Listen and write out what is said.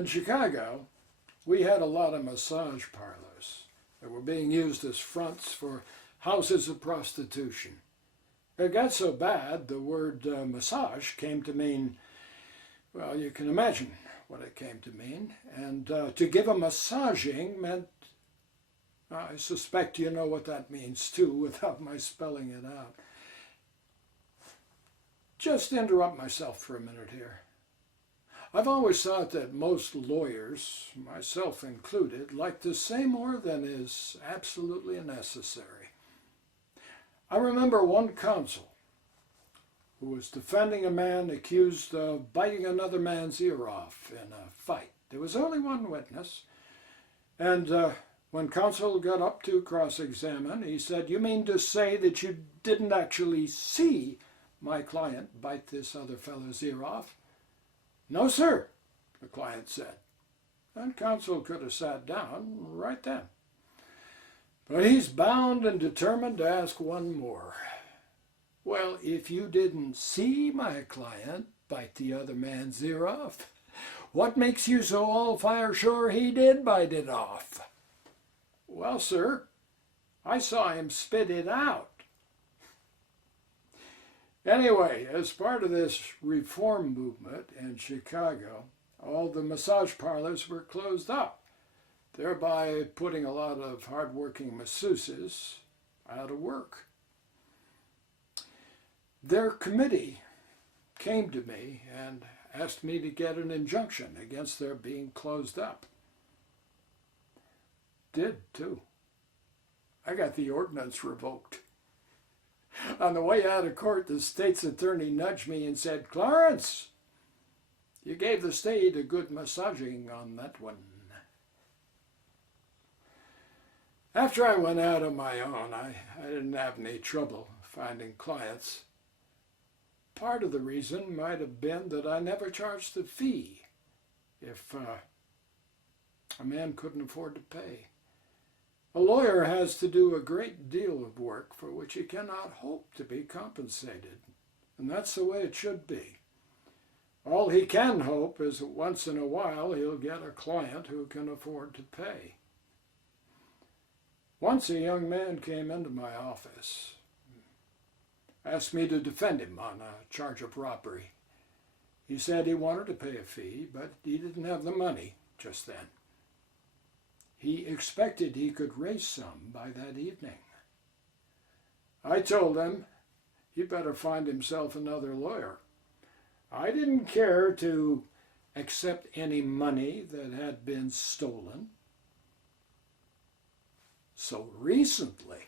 In Chicago, we had a lot of massage parlors that were being used as fronts for houses of prostitution. It got so bad, the word massage came to mean, well, you can imagine what it came to mean. And to give a massaging meant, I suspect you know what that means too, without my spelling it out. Just interrupt myself for a minute here. I've always thought that most lawyers, myself included, like to say more than is absolutely necessary. I remember one counsel who was defending a man accused of biting another man's ear off in a fight. There was only one witness, and when counsel got up to cross-examine, he said, "You mean to say that you didn't actually see my client bite this other fellow's ear off?" "No, sir," the client said. And counsel could have sat down right then. But he's bound and determined to ask one more. "Well, if you didn't see my client bite the other man's ear off, what makes you so all-fire sure he did bite it off?" "Well, sir, I saw him spit it out." Anyway, as part of this reform movement in Chicago, all the massage parlors were closed up, thereby putting a lot of hardworking masseuses out of work. Their committee came to me and asked me to get an injunction against their being closed up. Did, too. I got the ordinance revoked. On the way out of court, the state's attorney nudged me and said, "Clarence, you gave the state a good massaging on that one." After I went out on my own, I didn't have any trouble finding clients. Part of the reason might have been that I never charged a fee if a man couldn't afford to pay. A lawyer has to do a great deal of work for which he cannot hope to be compensated, and that's the way it should be. All he can hope is that once in a while he'll get a client who can afford to pay. Once a young man came into my office, asked me to defend him on a charge of robbery. He said he wanted to pay a fee, but he didn't have the money just then. He expected he could raise some by that evening. I told him he better find himself another lawyer. I didn't care to accept any money that had been stolen. So recently,